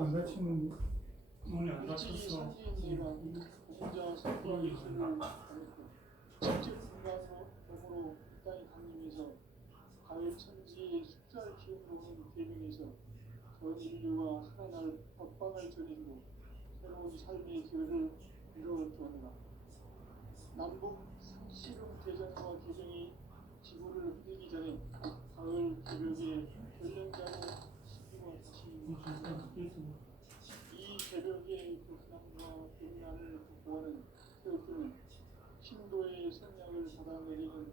안 다치는 문이 안 닫혔어. 혼자 선거의 힘을 직접 인간으로 땅에 강림해서 가을 천지의 숫자를 키우는 대변에서 전 인류가 하나날 법방을 저지르고 새로운 삶의 기회를 이루어주었다. 남북 상시름 대전과 개정이 지구를 흔들기 전에 가을 개벽의 전령자로 시기와 다시 이 개벽의 고난과 격난을 극복하는 태극기는 신도의 성량을 받아내리는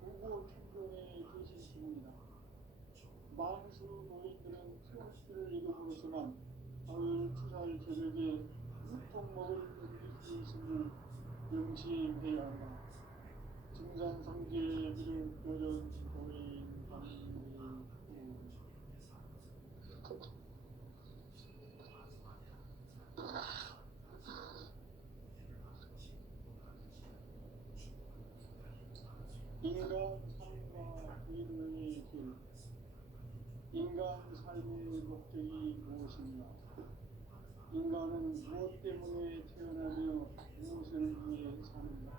부고 충동의 대신 기문이다. 만수 노인들은 태극기를 이름으로서만 가을 추살 개벽에 유통먹을 넘길 수 있음을 명시해야 한다. 증산성제의 비를 도전 도인 인간 삶과 인류의 길. 인간 삶의 목적이 무엇인가? 인간은 무엇 때문에 태어나며 무엇을 위해 사는가?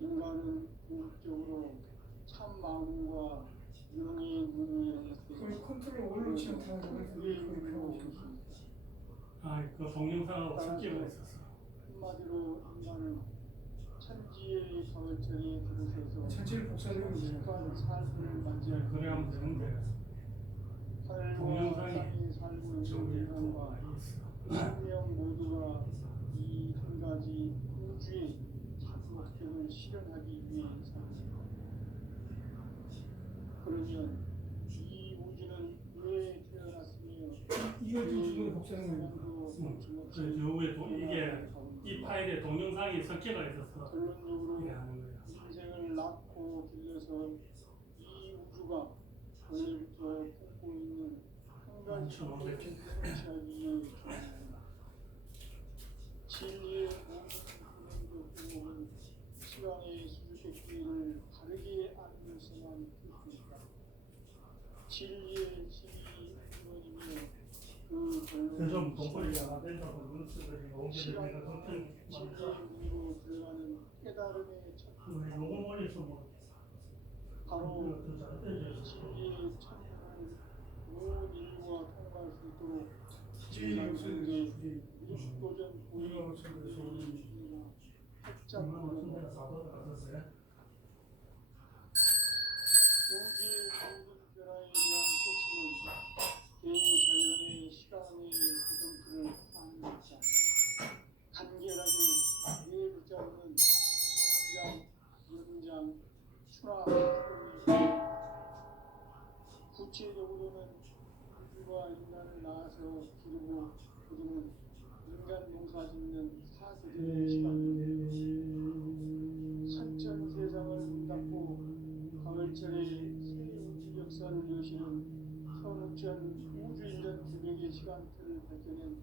인간은 궁극적으로 참 마음과 영의 눈을 컨트롤 올려놓지 못하는 그 동영상하고 섞여가 있었어. 한마디로 인간은 천지의 가을철에 들어서서 전체를 복사하는 삶을 맞이할 그래 하면 되는데 하늘과 땅이 살고 있는 인간과 생명 모두가 이 한 가지 우주의 목적을 실현하기 위해 삽니다. 그러면 이 우주는 왜 태어났으며 이걸 지금 복사하는 거예요. 이게 이 파일에 동영상이 섞여가 있어서 결론적으로 인생을 낳고 길러서 이 우주가 원래부터 품고 있는 한 가지 성취하기 위해 존재한다. 진리의 모든 구원은 시간의 수수께끼를 바르게 알면서만 풀 수 있다. 진리의 진이 구원이며 그 결론은 시간과 진리의 문으로 들어가는 깨달음의 첫 바로 진리의 천문을 온 인류가 통과할 수 있도록 증산성제 무속도전 보이는 확장으로 우주의 모든 변화에 대한 핵심은 대자연의 시간의 구성틀을 아는 것이다. 간결하게 내붙잡는 성장, 연장, 출하, 구체적으로는 우주가 인간을 낳아서 기르고 거두는 인간 농사 짓는 사세대의 시간입니다. 선천 세상을 닫고 가을철에 새 우주 역사를 여시는 선우천 우주 일년 개벽의 시간틀을 밝혀낸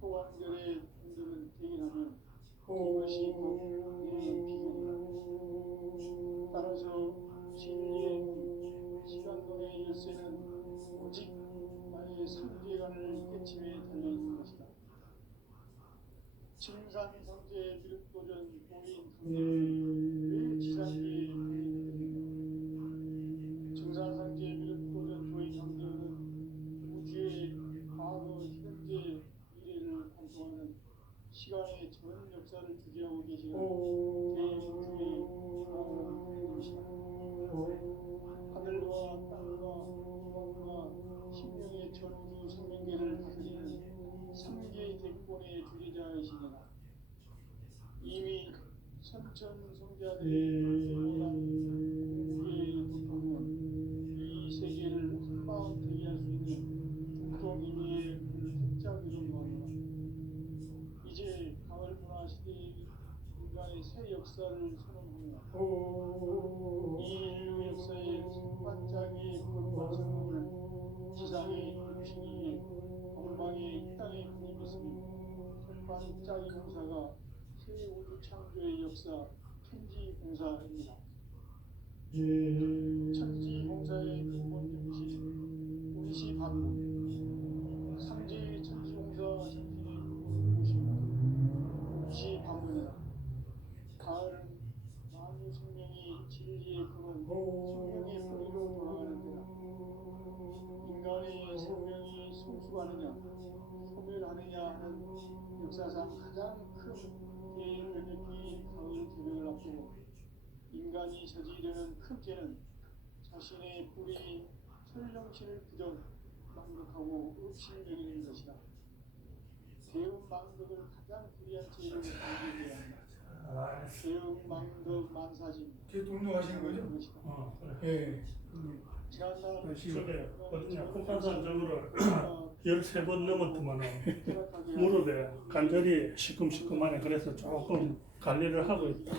소강결의 분들은 대인하면 이것이 곧내 비전이다. 따라서 진리의 시간론의 열쇠는 오직 나의 삼계관을 깨침에 달려있는 것이다. 증산성제 비륵도전 보인 강렬은 왜 지상계에 증산성제 비륵도전 보인 강렬은 우주의 과거, 현재, 미래를 관통하는 시간의 전 역사를 주재하고 계시는 대우주의 것이다. 하늘과 땅과 공간과 심령의 전우주 생명계를 다스리는 3개 대권의 주재자이시니라. 이미 선천성자들이 선언한 우주의 고통은 이 세계를 한마음 되게 할 수 있는 중동인의 극작으로 말하노라. 이제 가을 문화 시대의 인간의 새 역사를 선언합니다. 이 인류 역사의 첫 반짝이 불과 성공을 지상의 중심이 건방의 이 땅에 그림했으니 첫 반짝이 공사가 새 우주 창조의 역사 천지공사입니다. 천지공사의 근본 정신, 운시 반복, 삼재 역사상 가장 큰 대변혁이 가을 개벽을 앞두고 인간이 저지르는 큰 죄는 자신의 뿌리 철령신을 부정 망극하고 없신여기는 것이다. 대응 망극을 가장 불의한 죄를 방지해야 한다. 대응 망극 만사진 계속 운동하시는 거죠? 것이다. 예. 지난날 그게 어디냐 국가산 적으로 13번 넘었더만은 무릎에 관절이 시큼시큼하네. 그래서 조금 관리를 하고 있다.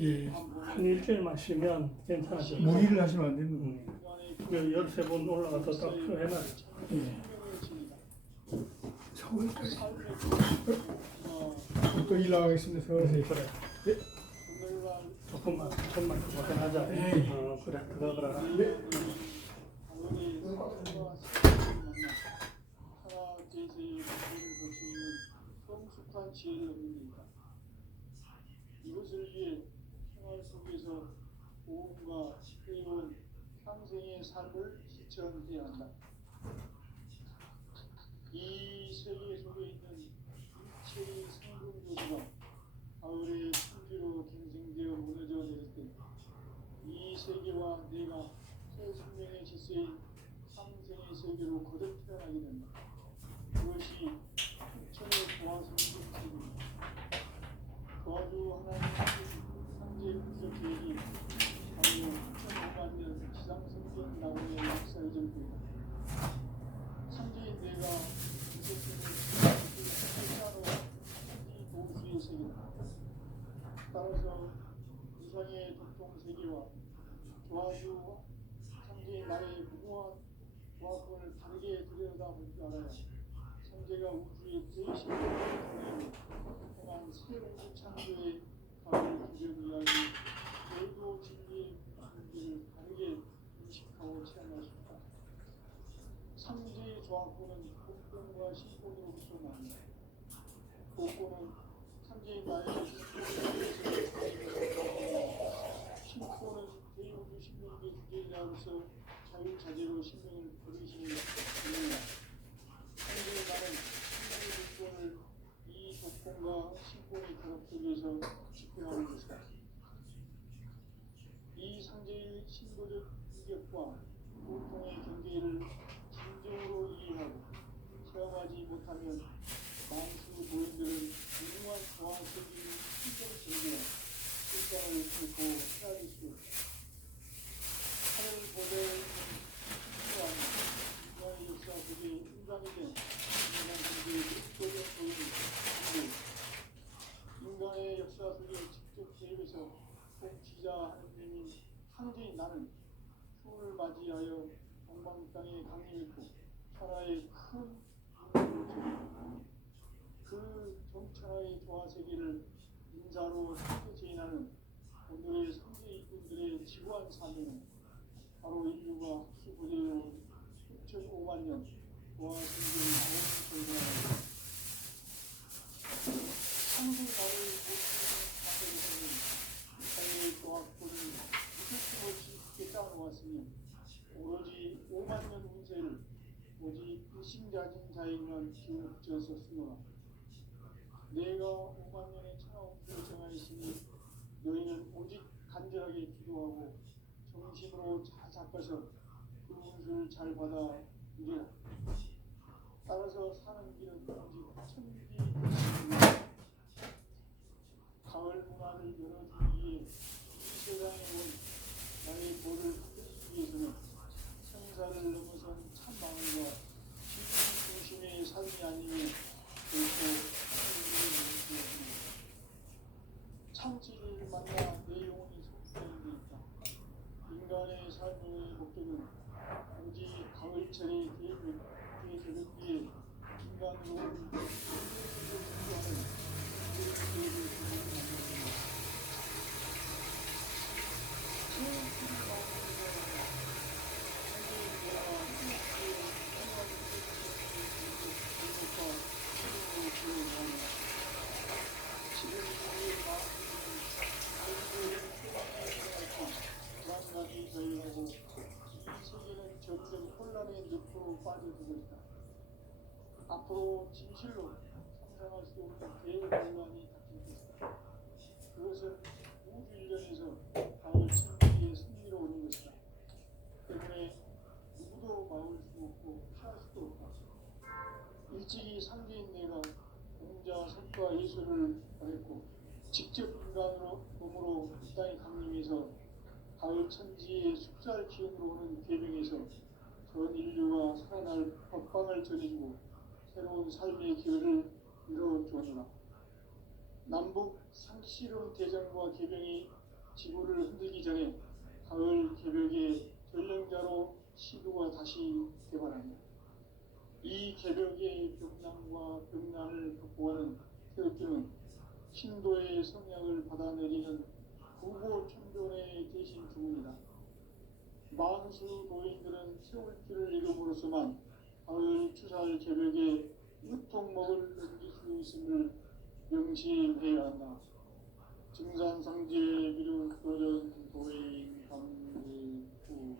예. 한 일주일만 쉬면 괜찮아져. 무리를 하시면 안 되는 거. 13번 올라가서 딱 해놨지. 예. 서울까지. 또 일 나가겠습니다. 서울에서. 그래. 조금만 고생하자. 예. 그래 들어가라. 성숙한 지혜를 얻는다. 이것을 위해 생활 속에서 보험과 해온 평생의 삶을 실천해야 한다. 이 세계 속에 있는 일체의 성공조주가 가을의 천지로 갱생되어 무너져 내릴 때 이 세계와 내가 새 생명의 질서인 상생의 세계로 거듭 태어나게 된다. 그것이 천의 보아성입니다. 도와주 하나님의 상제 국적 계획이 바로 1500만 년 지상성경 나오의 역사의 전부이다. 상제인 내가 이세계를 실사로 상지 도수의 세계다. 따라서 이상의 독통 세계와 도와주 상제인 나의 무궁한 도화권을 다르게 들여다볼 줄 알아야 상제가 우주의 제일신을 통한 새 우주 창조의 가을 기준 이야기 외도 진리의 문제를 다르게 인식하고 체험할 수 있다. 상제의 조합권은 복권과 신권으로부터 나온다. 복권은 상제의 나의 신권은 대우주 신명의 주제자로서 자유자재로 신명을 버리시는 분입니다. 상제의 나는 신명의 복권을 이 복권과 신권의 결합 속에서 집행하는 것이다. 이 상제의 신도적 인격과 고통의 경계를 진정으로 이해하고 체험하지 못하면 만수 도인들은 무궁한 조화적인 신적 전개와 실상을 뚫고 헤아릴 수 없다. 하늘 보좌에 있는 신비한 인간의 역사 속에 인간이 된 인간 경계의 독보적 도인이 인간의 역사 속에 직접 개입해서 통치자 하느님인 상제인 나는 추운을 맞이하여 동방 땅에 강림했고 천하의 큰 그 정천하의 조화 세계를 인자로 상제 제인하는 오늘의 상제 이꾼들의 지구한 사명은 바로 인류가 학수 고대로 6,500만 년 조화 생존 자원을 절대하는 상생나를 모시는 가정에서는 자연의 조합권을 무색심을 깊게 쌓아놓았으니 오로지 5만 년 운세를 오직 일심자진 자에게만 기울여서 쓰노라. 내가 5만 년의 천하운세를 정하였으니 너희는 오직 간절하게 기도하고 정심으로 잘 잡아서 그 운수를 잘 받아 누리라. 따라서 사는 길은 오직 천지입니다. 가을 문화를 열어주기 위해 이 세상에 온 나의 도를 흔들기 위해서는 생사를 넘어선 참 마음과 지금 중심의 삶이 아니면 결코 참지를 만나 내 영혼이 속삭이는 데 있다. 인간의 삶의 목적은 오직 가을철의 대저녁 위에 인간으로 인도를 하는 계획을 불안감이 저해하고 이 세계는 점점 혼란의 늪으로 빠져들고 있다. 앞으로 진실로 예상할 수 없는 대혼란이 닥칠 것이다. 그것은 우주 일련에서 가을 천지의 승리로 오는 것이다. 때문에 누구도 막을 수 없고 피할 수도 없다. 일찍이 상제인 내가 공자 석과 예술을 발했고 직접 인간으로 몸으로 이 땅에 강림해서 가을 천지의 숲살 기운으로 오는 계명에서 전 인류가 살아날 법방을 전해주고 새로운 삶의 기회를 이뤄주었노라. 남북 상씨름 대전과 계병이 지구를 흔들기 전에 가을 개벽의 전령자로 시도가 다시 개발합니다. 이 개벽의 벽난과 벽난을 극복하는 태극기는 신도의 성향을 받아내리는 부고 천존의 대신 주문이다. 만수 도인들은 세월길을 잃음으로써만 가을 추살 개벽에 유통목을 넘길 수 있음을 명심해야 한다. 증산상제 비룡 도전 도인 강대구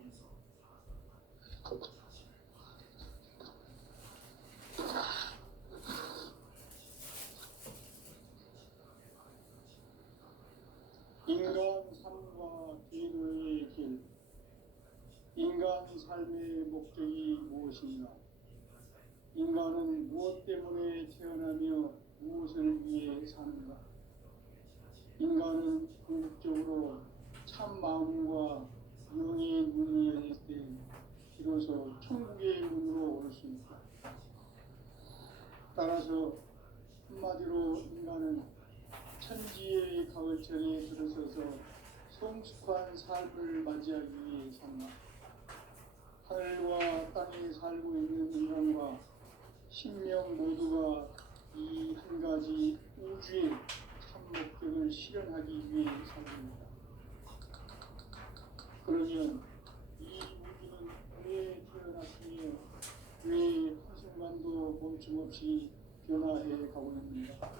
인간 삶과 기도의 길. 인간 삶의 목적이 무엇인가? 인간은 무엇 때문에 태어나며 무엇을 위해 사는가? 인간은 궁극적으로 참 마음과 영의 문이 열릴 때 비로소 천국의 문으로 올 수 있다. 따라서 한마디로 인간은 천지의 가을철에 들어서서 성숙한 삶을 맞이하기 위해 산다. 하늘과 땅에 살고 있는 인간과 신명 모두가 이 한 가지 우주의 참 목적을 실현하기 위해 살입니다. 그러면 이 우주는 왜 태어났으며 왜 한순간도 멈춤없이 변화해 가고 있는가?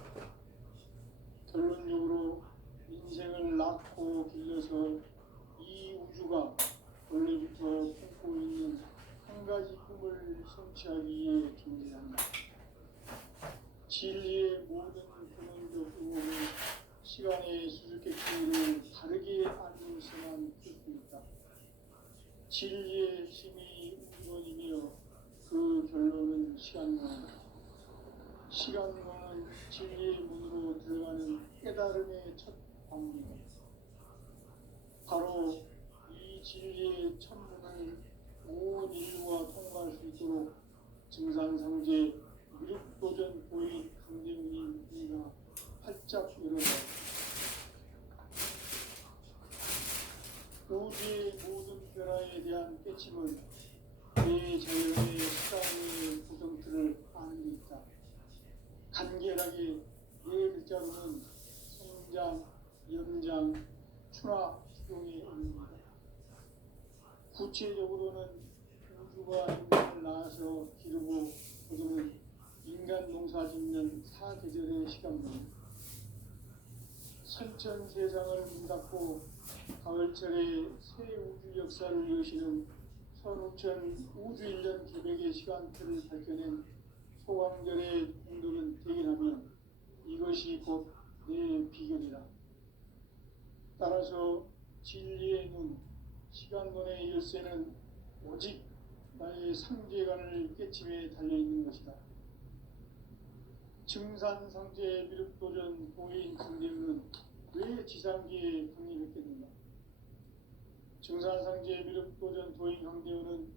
결론적으로 인생을 낳고 길러서 이 우주가 원래부터 품고 있는 한 가지 꿈을 성취하기 위해 존재한다. 진리의 모든 근원적 의혹을 시간의 수수께끼를 다르게 알면서만 풀 수 있다. 진리의 힘이 우주론이며 그 결론은 시간론이다. 시간론은 진리의 문으로 들어가는 깨달음의 첫 방문이다. 바로 이 진리의 천문을 온 인류가 통과할 수 있도록 증산상제 미륵도전 보인 강대문이 우리가 활짝 열어라. 우주의 모든 변화에 대한 깨침은 대자연의 시간의 구성틀을 아는 데 있다. 간결하게 네 글자로는 성장, 연장, 추나, 추동의 의미입니다. 구체적으로는 우주가 인간을 낳아서 기르고 거두는 인간 농사 짓는 사계절의 시간입니다. 선천 세상을 문 닫고 가을철에 새 우주 역사를 여시는 선우천 우주일년 개벽의 시간표를 밝혀낸 소강절의 공덕은 대견하면 이것이 곧 내 비결이다. 따라서 진리의 눈, 시간론의 열쇠는 오직 나의 상제관을 깨침에 달려있는 것이다. 증산상제 미륵도전 보인 강대문은 왜 지상기에 강림했겠는가? 증산상제 미륵도전 도인 강대문은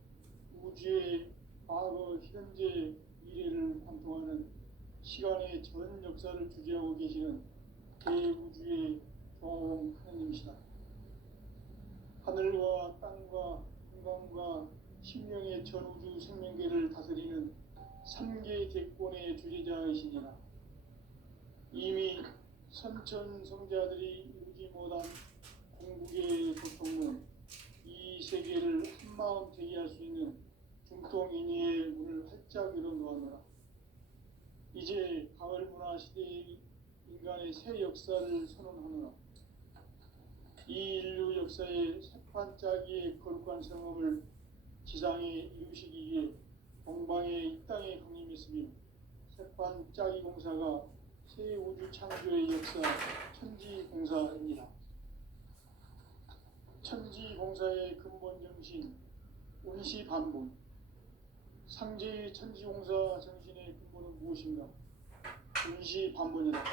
우주의 과거, 현재, 미래를 관통하는 시간의 전 역사를 주재하고 계시는 대우주의 경험 하나님이시다. 하늘과 땅과 인간과 신명의 전우주 생명계를 다스리는 3개 대권의 주재자이시니라. 이미 선천성자들이 이루지 못한 궁극의 고통은 이 세계를 한마음 되게 할 수 있는 중통인의의 문을 활짝 열어놓았노라. 이제 가을 문화 시대의 인간의 새 역사를 선언하노라. 이 인류 역사의 새판짜기의 거룩한 성업을 지상에 이루시기 위해 동방의 이 땅에 강림했으며 백반 짜기 공사가 새 우주 창조의 역사 천지공사입니다. 천지공사의 근본 정신 운시반본. 상제의 천지공사 정신의 근본은 무엇인가? 운시반본이다.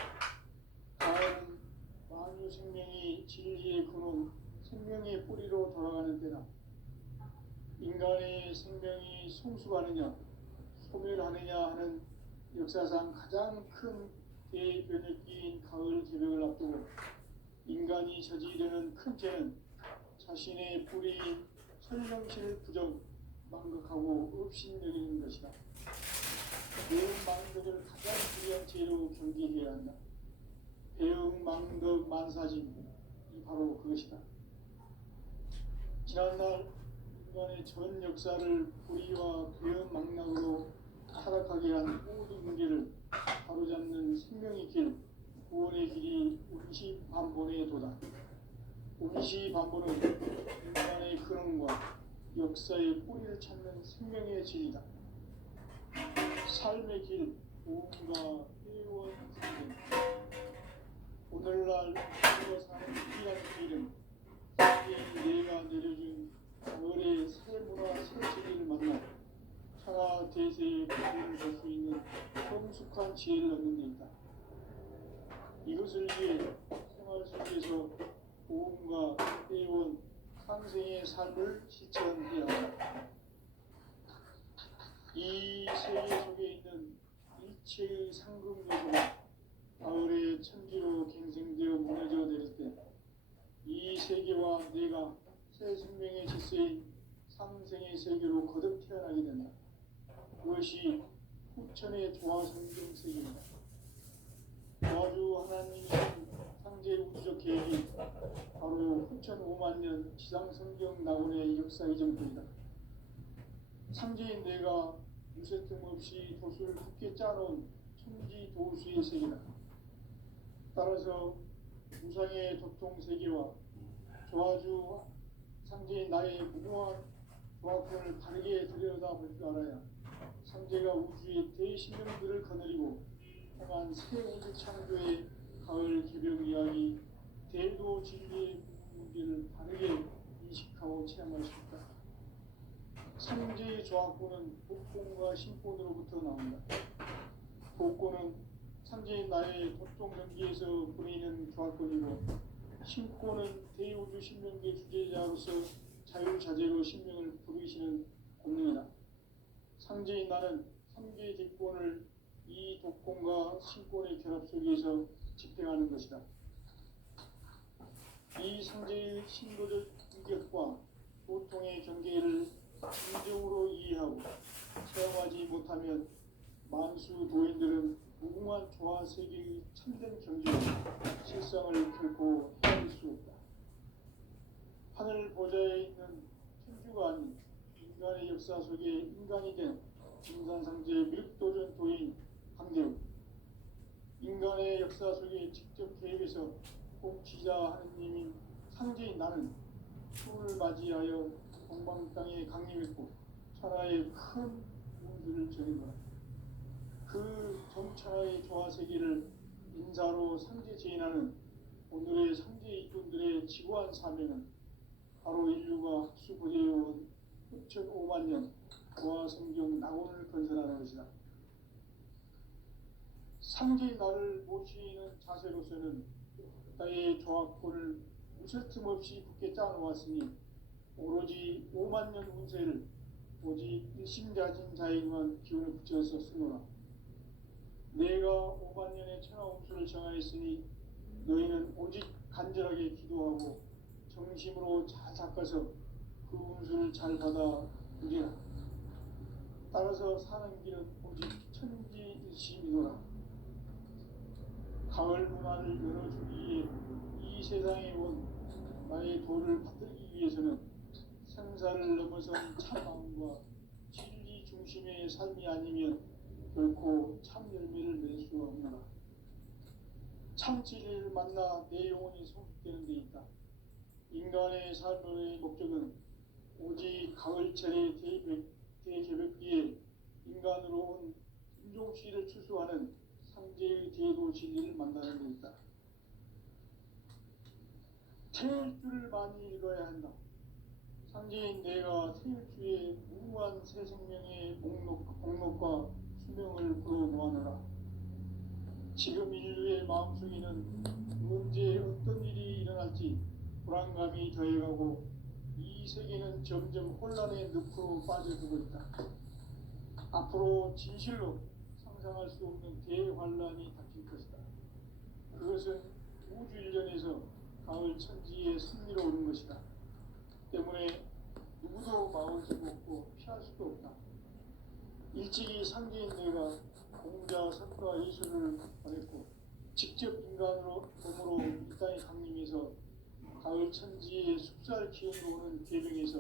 다음 만유 생명이 진리의 근원, 생명의 뿌리로 돌아가는 때다. 인간의 생명이 성숙하느냐, 소멸하느냐 하는 역사상 가장 큰 대변혁기인 가을 개벽을 앞두고 인간이 저지르는 큰 죄는 자신의 뿌리인 선령신을 부정, 망극하고 업신여기는 것이다. 배응 망덕을 가장 중요한 죄로 경계해야 한다. 배응 망덕 만사진이 바로 그것이다. 지난날 인간의 전 역사를 불의와 배응 망락으로 타락하게 한 모든 문제를 바로잡는 생명의 길, 구원의 길이 운시반본의 도다. 운시반본은 인간의 근원과 역사의 뿌리를 찾는 생명의 진리다. 삶의 길, 보험과 회원 생명. 오늘날 우리가 사는 귀한 길은 내가 내려준 가을의 새 문화 새 진리를 만나 천하 대세의 복음을 볼 수 있는 성숙한 지혜를 얻는 데 있다. 이것을 위해 생활 속에서 보험과 회원 상생의 삶을 실천해야 한다. 이 세계 속에 있는 일체의 상급 요소가 가을의 천지로 갱생되어 무너져 내릴 때 이 세계와 내가 새 생명의 질서인 상생의 세계로 거듭 태어나게 된다. 그것이 후천의 조화성경 세계입니다. 조화주 하나님의 상제 우주적 계획이 바로 후천 5만 년 지상성경 낙원의 역사의 정토이다. 상제인 내가 유세 틈 없이 도수를 깊게 짜놓은 천지 도수의 세계다. 따라서 우상의 도통 세계와 조화주 상제인 나의 무궁한 조화권을 바르게 들여다볼 줄 알아야 상제가 우주의 대신령들을 거느리고 향한 새 우주 창조의 가을 개벽 이야기 대도 진리의 문제를 바르게 인식하고 체험할 수 있다. 상제의 조화권은 복권과 신권으로부터 나온다. 복권은 상제인 나의 도통 경기에서 보내는 조화권이고 신권은 대우주 신명계 주제자로서 자유자재로 신명을 부르시는 권능이다. 상제인 나는 3개의 객권을 이 독권과 신권의 결합 속에서 집행하는 것이다. 이 상제의 신도적 인격과 보통의 경계를 진정으로 이해하고 체험하지 못하면 만수 도인들은 무궁한 조화 세계의 참된 경지와 실상을 결코 헤아릴 수 없다. 하늘 보좌에 있는 천주가 아닌 인간의 역사 속에 인간이 된 인산상제 미륵도전 도인 강대우. 인간의 역사 속에 직접 개입해서 공치자 하느님인 상제인 나는 추운을 맞이하여 동방 땅에 강림했고 천하의 큰 운수를 전한 거라. 그 정천하의 조화 세계를 인사로 상제 제인하는 오늘의 상제 이꾼들의 지구한 사명은 바로 인류가 학수부대해온 6,5만 년 조화 성경 낙원을 건설하는 것이다. 상제인 나를 모시는 자세로서는 나의 조화권을 무쇠 틈 없이 굳게 짜놓았으니 오로지 5만 년 운세를 오직 일심자진 자에게만 기운을 붙여서 쓰노라. 내가 5만 년의 천하 운수를 정하였으니 너희는 오직 간절하게 기도하고 정심으로 잘 닦아서 그 운수를 잘 받아 누리라. 따라서 사는 길은 오직 천지일심이노라. 가을 문화를 열어주기 위해 이 세상에 온 나의 도를 받들기 위해서는 생사를 넘어선 참마음과 진리 중심의 삶이 아니면 결코 참 열매를 낼 수 없노라. 참 진리를 만나 내 영혼이 성숙되는 데 있다. 인간의 삶의 목적은 오직 가을철의 대개벽기에 인간으로 온 윤종씨를 추수하는 상제의 대도 진리를 만나는 데 있다. 태일주를 많이 읽어야 한다. 상제인 내가 태일주의 무한 새 생명의 목록과 수명을 불어놓아노라. 지금 인류의 마음속에는 언제 어떤 일이 일어날지 불안감이 더해가고 이 세계는 점점 혼란의 늪으로 빠져들고 있다. 앞으로 진실로 상상할 수 없는 대환란이 닥칠 것이다. 그것은 우주 일련에서 가을 천지의 승리로 오는 것이다. 때문에 누구도 막을 수도 없고 피할 수도 없다. 일찍이 상제인 내가 공자, 석가, 예수를 보냈고 직접 인간으로 몸으로 이 땅에 강림해서 가을 천지의 숲살 기운으로 오는 계명에서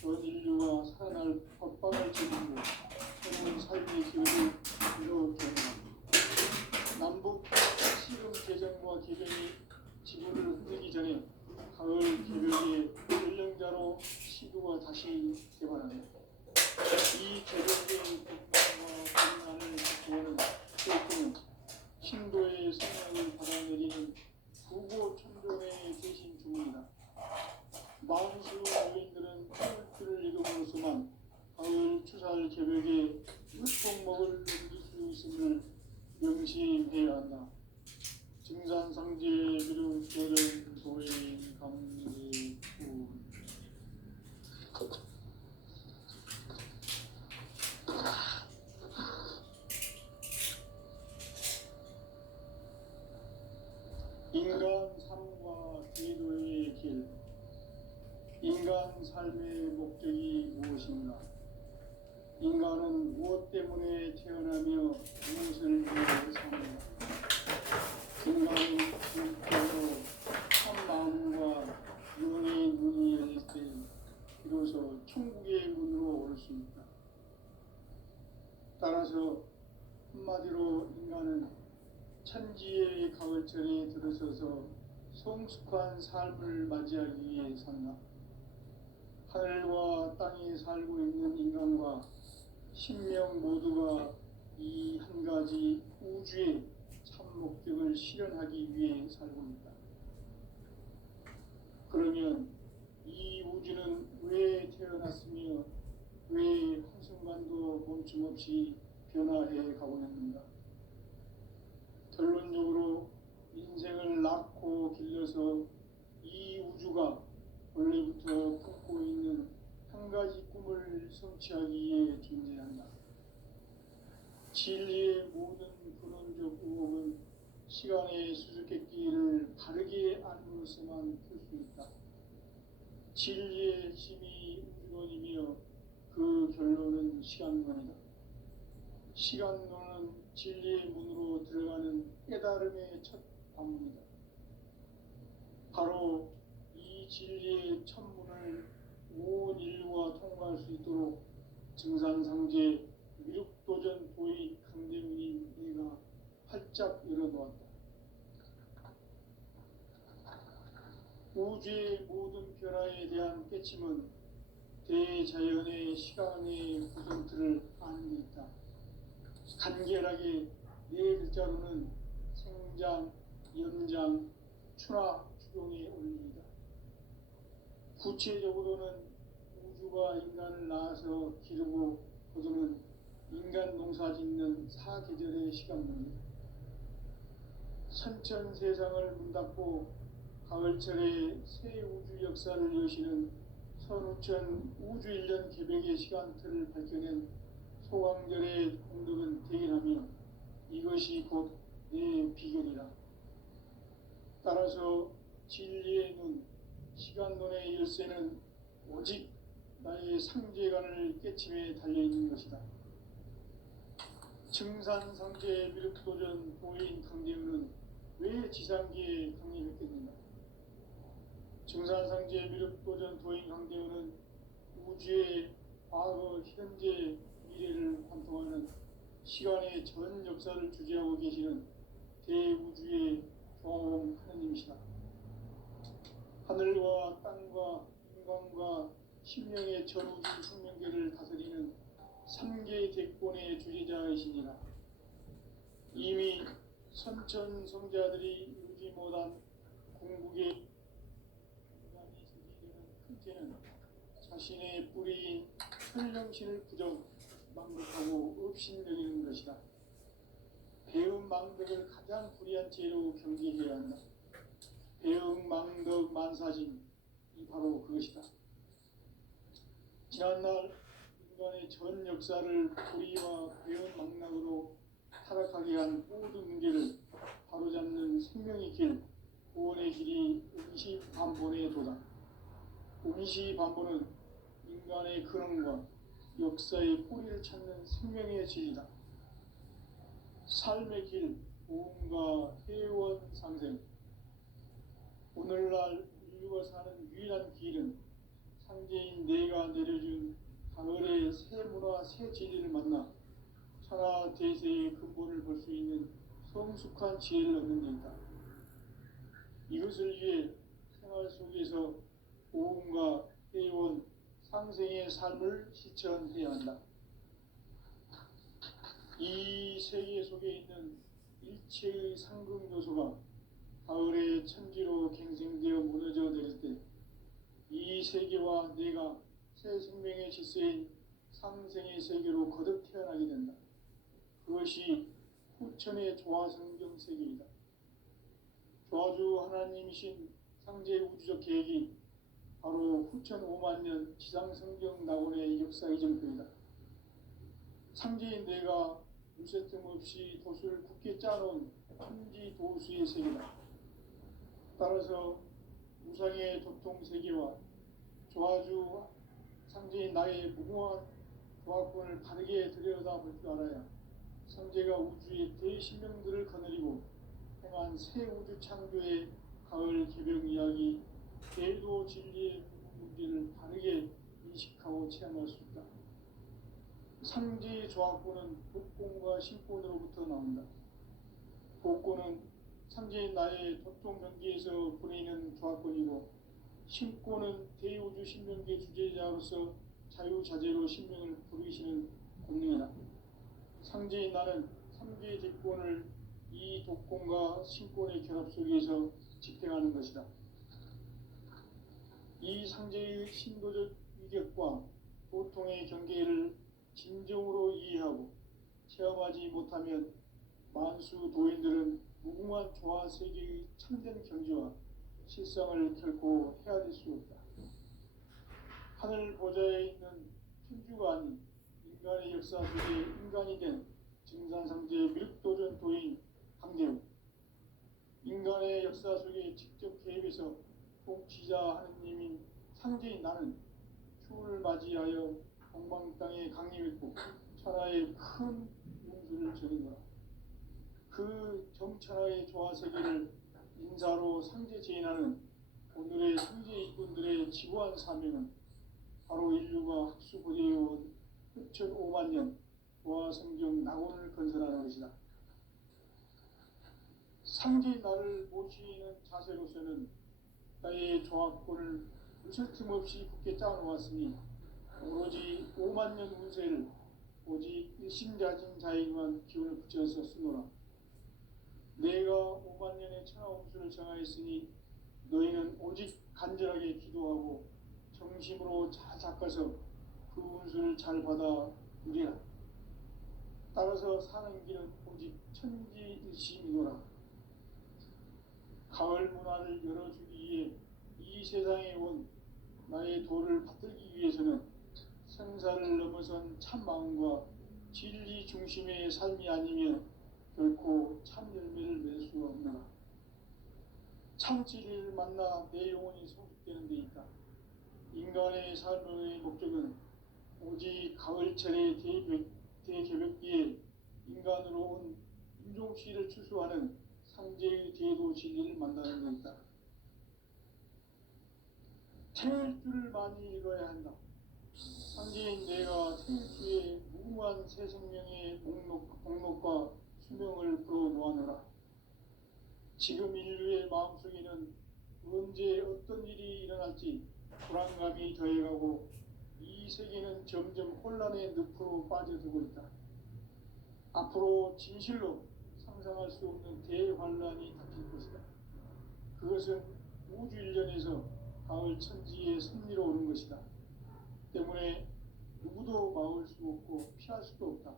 전 인류가 살아날 법방을 제공으로 새로운 삶의 기회를 이루어줍니다. 남북 씨름 개정과 개정이 지구를 흔들기 전에 가을 개벽의 전령자로 시도가 다시 개발한다. 이 개벽의 복망과 분란을 구하는 세력은 신도의 성령을 받아내리는 구고 천종의 대신 주문이다. 만수 여인들은 태울주를 읽음으로써만 가을 추살 개벽의 물통목을 넘길 수 있음을 명심해야 한다. 증산상제 비룡 교련 도인 강리 구 인간 삶과 제도의 길. 인간 삶의 목적이 무엇인가? 인간은 무엇 때문에 태어나며 무엇을 위해 사는가? 인간은 진짜로 한 마음과 영의 문이 열릴 때 비로소 천국의 문으로 올 수 있다. 따라서 한마디로 인간은 천지의 가을철에 들어서서 성숙한 삶을 맞이하기 위해 산다. 하늘과 땅에 살고 있는 인간과 신명 모두가 이 한 가지 우주의 참 목적을 실현하기 위해 살고 있다. 그러면 이 우주는 왜 태어났으며 왜 한순간도 멈춤없이 변화해 가고 있는가? 결론적으로 인생을 낳고 길러서 이 우주가 원래부터 품고 있는 한 가지 꿈을 성취하기 위해 존재한다. 진리의 모든 근원적 의혹은 시간의 수수께끼를 바르게 알므로서만 풀 수 있다. 진리의 핵심이 우주론이며 그 결론은 시간론이다. 시간론은 진리의 문으로 들어가는 깨달음의 첫 방문이다. 바로 이 진리의 첫 문을 온 인류가 통과할 수 있도록 증산상제 미륵도전 도의 강대문인 내가 활짝 열어놓았다. 우주의 모든 변화에 대한 깨침은 대자연의 시간의 구성틀을 아는 데 있다. 간결하게 네 글자로는 생장, 연장, 추나, 추동의 원리이다. 구체적으로는 우주가 인간을 낳아서 기르고 거두는 인간 농사 짓는 사계절의 시간론이다. 선천 세상을 문닫고 가을철에 새 우주 역사를 여시는 선우천 우주일년 개벽의 시간틀을 밝혀낸 소강절의 공덕은 대견하며 이것이 곧 내 비결이라. 따라서 진리의 눈, 시간론의 열쇠는 오직 나의 상제관을 깨침에 달려있는 것이다. 증산상제 미륵도전 도인 강대우는 왜 지상기에 강림했겠는가? 증산상제 미륵도전 도인 강대우는 우주의 과거, 현재, 미래를 관통하는 시간의 전 역사를 주재하고 계시는 대우주의 조화원 하느님이시다. 하늘과 땅과 인간과 심령의 전우주 숙명계를 다스리는 3개 대권의 주제자이시니라. 이미 선천 성자들이 이루지 못한 궁극의 인간이 제기되는 큰죄는 자신의 뿌리인 혈령신을 부정 망독하고 업신여기는 것이다. 배음 망덕을 가장 불의한 죄로 경계해야 한다. 배음 망덕 만사진이 바로 그것이다. 지난날 인간의 전 역사를 불의와 배음 망락으로 타락하게 한 모든 문제를 바로잡는 생명의 길, 구원의 길이 응시반본의 도다. 응시반본은 인간의 근원과 역사의 뿌리를 찾는 생명의 진리다. 삶의 길, 보험과 회원 상생. 오늘날 인류가 사는 유일한 길은 상제인 내가 내려준 가을의 새 문화, 새 진리를 만나 천하 대세의 근본을 볼 수 있는 성숙한 지혜를 얻는 데 있다. 이것을 위해 생활 속에서 보험과 회원, 상생의 삶을 실천해야 한다. 이 세계 속에 있는 일체의 상극 요소가 가을의 천지로 갱생되어 무너져 내릴 때 이 세계와 내가 새 생명의 질서인 상생의 세계로 거듭 태어나게 된다. 그것이 후천의 조화성경 세계이다. 조화주 하나님이신 상제 우주적 계획이 바로 후천 5만 년 지상성경 낙원의 역사 이정표이다. 상제인 내가 물새틈 없이 도수를 굳게 짜놓은 천지 도수의 세계다. 따라서 우상의 도통 세계와 조화주 상제인 나의 무궁한 조화권을 바르게 들여다볼 줄 알아야 상제가 우주의 대신명들을 거느리고 행한 새 우주 창조의 가을 개벽 이야기, 대도 진리의 문제를 바르게 인식하고 체험할 수 있다. 상제의 조화권은 복권과 신권으로부터 나온다. 복권은 상제인 나의 도통 경계에서 보내는 조화권이고, 신권은 대우주 신명계 주제자로서 자유자재로 신명을 부르시는 권능이다. 상제인 나는 삼계의 대권을 이 독권과 신권의 결합 속에서 집행하는 것이다. 이 상제의 신도적 위격과 보통의 경계를 진정으로 이해하고 체험하지 못하면 만수 도인들은 무궁한 조화 세계의 참된 경지와 실상을 결코 헤아릴 수 없다. 하늘 보좌에 있는 천주가 아닌 인간의 역사 속에 인간이 된 증산상제 밀도전 도인 강대우, 인간의 역사 속에 직접 개입해서 통치자 하느님인 상제인 나는 추를 맞이하여 동방 땅에 강림했고 천하의 큰 용수를 저린 거라. 그 정천하의 조화 세계를 인사로 상제 제인하는 오늘의 상제 일꾼들의 지구한 사명은 바로 인류가 학수부대해온 후천 5만 년 조화 성경 낙원을 건설하는 것이다. 상제 나를 모시는 자세로서는 나의 조화권을 무설틈 없이 굳게 짜놓았으니 오로지 5만 년 운세를 오직 일심자진 자에게만 기운을 붙여서 쓰노라. 내가 5만 년의 천하 운수를 정하였으니 너희는 오직 간절하게 기도하고 정심으로 잘 닦아서 그 운수를 잘 받아 누리라. 따라서 사는 길은 오직 천지일심이노라. 가을 문화를 열어주기 위해 이 세상에 온 나의 도를 받들기 위해서는 생사를 넘어선 참 마음과 진리 중심의 삶이 아니면 결코 참 열매를 맺을 수가 없노라. 참 진리를 만나 내 영혼이 성숙되는 데 있다. 인간의 삶의 목적은 오직 가을철의 대개벽기에 인간으로 온 인종시를 추수하는 상제의 대도 진리를 만나는 데 있다. 태일주를 많이 읽어야 한다. 상제인 내가 태일주의 무궁한 새 생명의 목록과 수명을 불어놓아노라. 지금 인류의 마음속에는 언제 어떤 일이 일어날지 불안감이 더해가고 이 세계는 점점 혼란의 늪으로 빠져들고 있다. 앞으로 진실로 상상할 수 없는 대환란이 닥칠 것이다. 그것은 우주 일련에서 가을 천지의 섭리로 오는 것이다. 때문에 누구도 막을 수 없고 피할 수도 없다.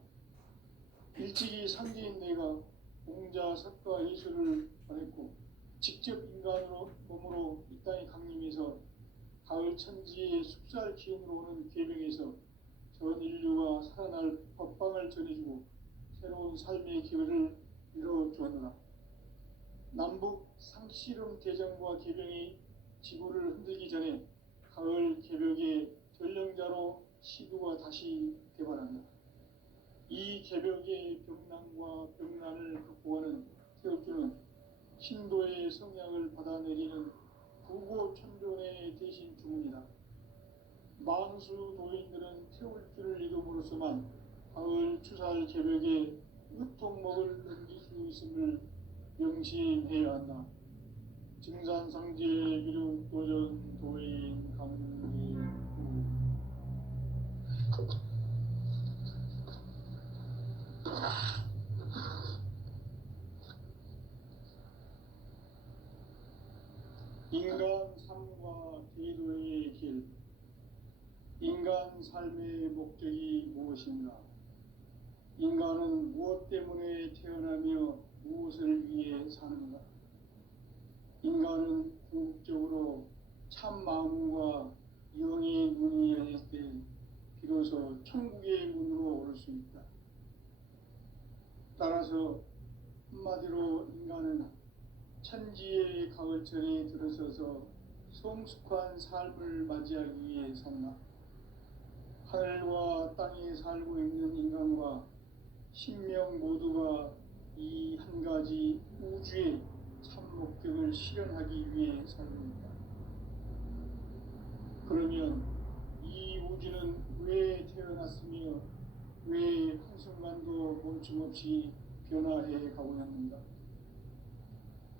일찍이 상제인 내가 공자, 석가, 예수를 보냈고 직접 인간으로 몸으로 이 땅에 강림해서 가을 천지의 숙살 기운으로 오는 계명에서 전 인류가 살아날 법방을 전해주고 새로운 삶의 기회를 열어주었노라. 남북 상씨름 대전과 계병이 지구를 흔들기 전에 가을 개벽의 전령자로 시구가 다시 개발한다. 이 개벽의 병난과 병난을 극복하는 태극주는 신도의 성약을 받아내리는 부고천존의 대신 주문이다. 망수 도인들은 태울 줄을 이름으로서만 가을 추살 개벽에 으통목을 넘길 수 있음을 명심해야 한다. 증산상제 미륵 도전 도인 강례구 인간 삶과 기도의 길. 인간 삶의 목적이 무엇인가? 인간은 무엇 때문에 태어나며 무엇을 위해 사는가? 인간은 궁극적으로 참 마음과 영의 눈이 열릴 때 비로소 천국의 문으로 오를 수 있다. 따라서 한마디로 인간은 천지의 가을철에 들어서서 성숙한 삶을 맞이하기 위해 산다. 하늘과 땅에 살고 있는 인간과 신명 모두가 이 한 가지 우주의 참 목적을 실현하기 위해 살고 있다. 그러면 이 우주는 왜 태어났으며 왜 한순간도 멈춤없이 변화해 가고 있는가?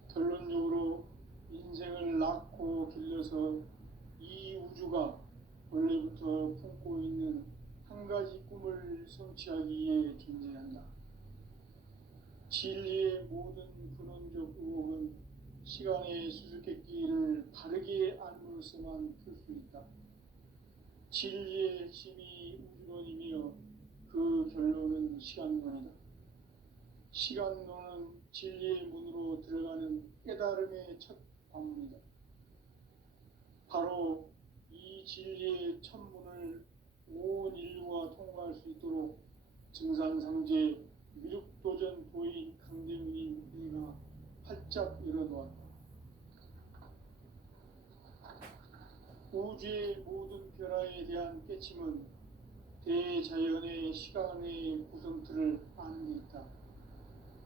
결론적으로 인생을 낳고 길러서 이 우주가 원래부터 품고 있는 한 가지 꿈을 성취하기 위해 존재한다. 진리의 모든 근원적 의혹은 시간의 수수께끼를 바르게 알므로서만 풀 수 있다. 진리의 핵심이 우주론이며 그 결론은 시간론이다. 시간론은 진리의 문으로 들어가는 깨달음의 첫 관문이다. 바로 이 진리의 첫 문을 온 인류가 통과할 수 있도록 증산상제 미륵도전 도인 강대문인 내가 활짝 열어놓았다. 우주의 모든 변화에 대한 깨침은 대자연의 시간의 구성틀을 아는 데 있다.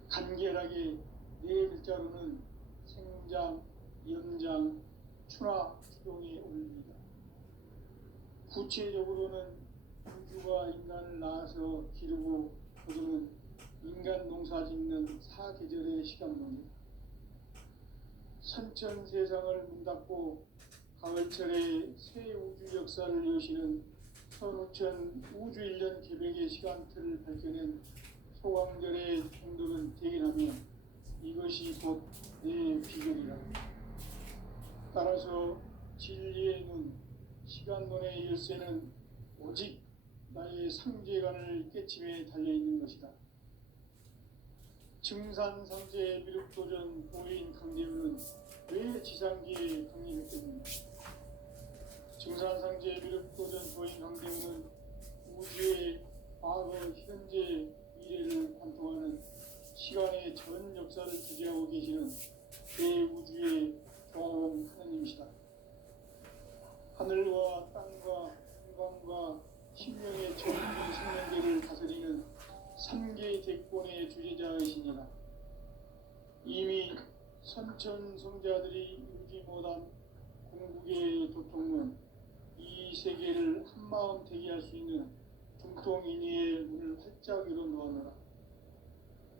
간결하게 네 글자로는 생장, 연장, 추나 추동에 올립니다. 구체적으로는 우주가 인간을 낳아서 기르고 거두는 인간 농사 짓는 사계절의 시간론이다. 선천 세상을 문 닫고 가을철에 새 우주 역사를 여시는 선우천 우주 1년 개벽의 시간틀을 밝혀낸 소강절의 통독은 대견하며 이것이 곧 내 비결이라. 따라서 진리의 눈, 시간론의 열쇠는 오직 나의 상제관을 깨침에 달려있는 것이다. 증산상제 미륵도전 보인 강림은 왜 지상기에 강림했겠는가? 증산상제 미륵도전 보인 강림은 우주의 과거, 현재, 미래를 관통하는 시간의 전 역사를 주재하고 계시는 대우주의 종엄 하느님이시다. 하늘과 땅과 인간과 신명의 전기 생명계를 다스리는 3개 대권의 주제자이시니라. 이미 선천성자들이 이루지 못한 궁극의 도통은 이 세계를 한마음 되게 할 수 있는 중통인의의 문을 활짝 열어놓았노라.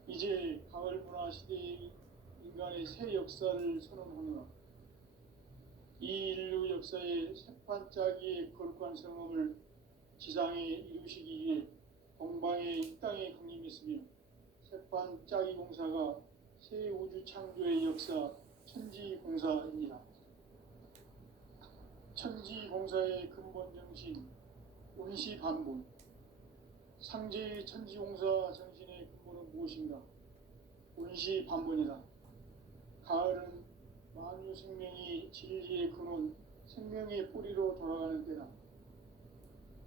이제 가을 문화 시대의 인간의 새 역사를 선언하노라. 이 인류 역사의 새판짜기의 거룩한 성험을 지상에 이루시기 위해 동방의 이 땅에 강림했으며 세판 짜기 공사가 새 우주 창조의 역사 천지공사입니다. 천지공사의 근본 정신 운시반본. 상제의 천지공사 정신의 근본은 무엇인가? 운시반본이다. 가을은 만유 생명이 진리의 근원, 생명의 뿌리로 돌아가는 때다.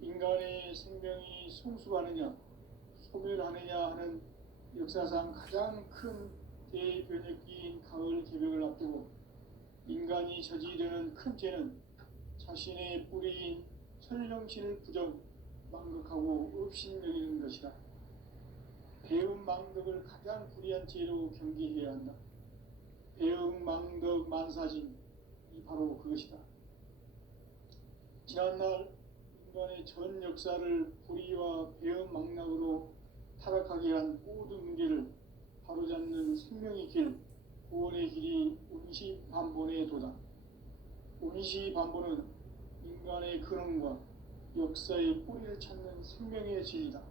인간의 생명이 성숙하느냐, 소멸하느냐 하는 역사상 가장 큰 대변혁기인 가을 개벽을 앞두고 인간이 저지르는 큰 죄는 자신의 뿌리인 천령신을 부정, 망극하고 업신여기는 것이다. 배음 망덕을 가장 불의한 죄로 경계해야 한다. 배음 망덕 만사진이 바로 그것이다. 지난날 인간의 전 역사를 불의와 배음 망락으로 타락하게 한 모든 문제를 바로잡는 생명의 길, 구원의 길이 운시반본의 도다. 운시반본은 인간의 근원과 역사의 뿌리를 찾는 생명의 진리다.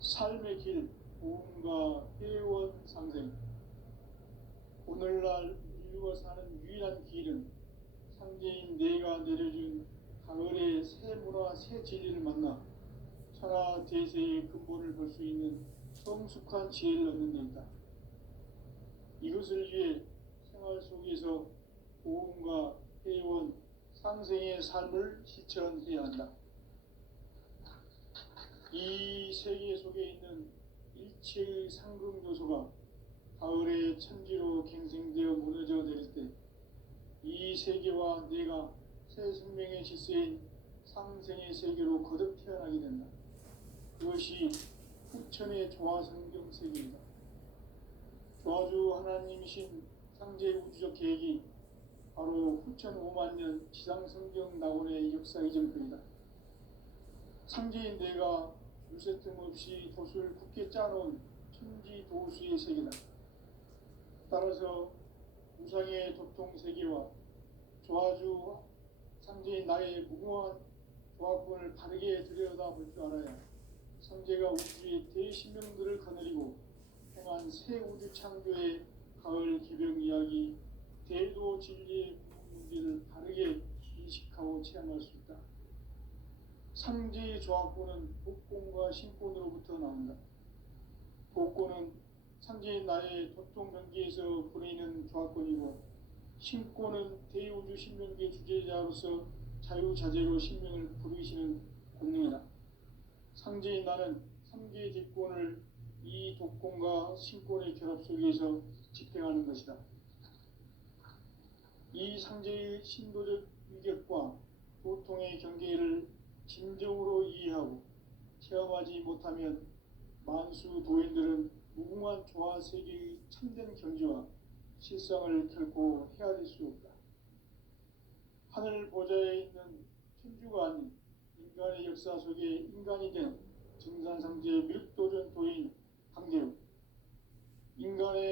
삶의 길, 보험과 회원 상생. 오늘날 인류가 사는 유일한 길은 상제인 내가 내려준 가을의 새 문화, 새 진리를 만나 천하 대세의 근본을 볼 수 있는 성숙한 지혜를 얻는 데 있다. 이것을 위해 생활 속에서 보험과 회원, 상생의 삶을 실천해야 한다. 이 세계 속에 있는 일체의 상금 요소가 가을의 천지로 갱생되어 무너져 내릴 때 이 세계와 내가 새 생명의 질서인 상생의 세계로 거듭 태어나게 된다. 그것이 후천의 조화성경 세계이다. 조화주 하나님이신 상제 우주적 계획이 바로 후천 5만 년 지상성경 낙원의 역사 이전편이다. 상제인 내가 유세 틈 없이 돛을 굳게 짜놓은 천지도수의 세계다. 따라서 우상의 도통세계와 조화주 상제인 나의 무궁한 조화권을 바르게 들여다볼 줄 알아야 상제가 우주의 대신명들을 거느리고 행한 새 우주 창조의 가을 개벽 이야기, 대도 진리의 문제를 바르게 인식하고 체험할 수 있다. 상제의 조화권은 복권과 신권으로부터 나온다. 복권은 상제인 나의 도통 경계에서 보내는 조화권이고, 신권은 대우주 신명계 주제자로서 자유자재로 신명을 부르시는 권능이다. 상제인 나는 3개의 뒷권을 이 독권과 신권의 결합 속에서 집행하는 것이다. 이 상제의 신도적 위격과 도통의 경계를 진정으로 이해하고 체험하지 못하면 만수 도인들은 무궁한 조화 세계의 참된 경지와 실상을 결코 헤아릴 수 없다. 하늘 보좌에 있는 천주가 아닌 인간의 역사 속에 인간이 된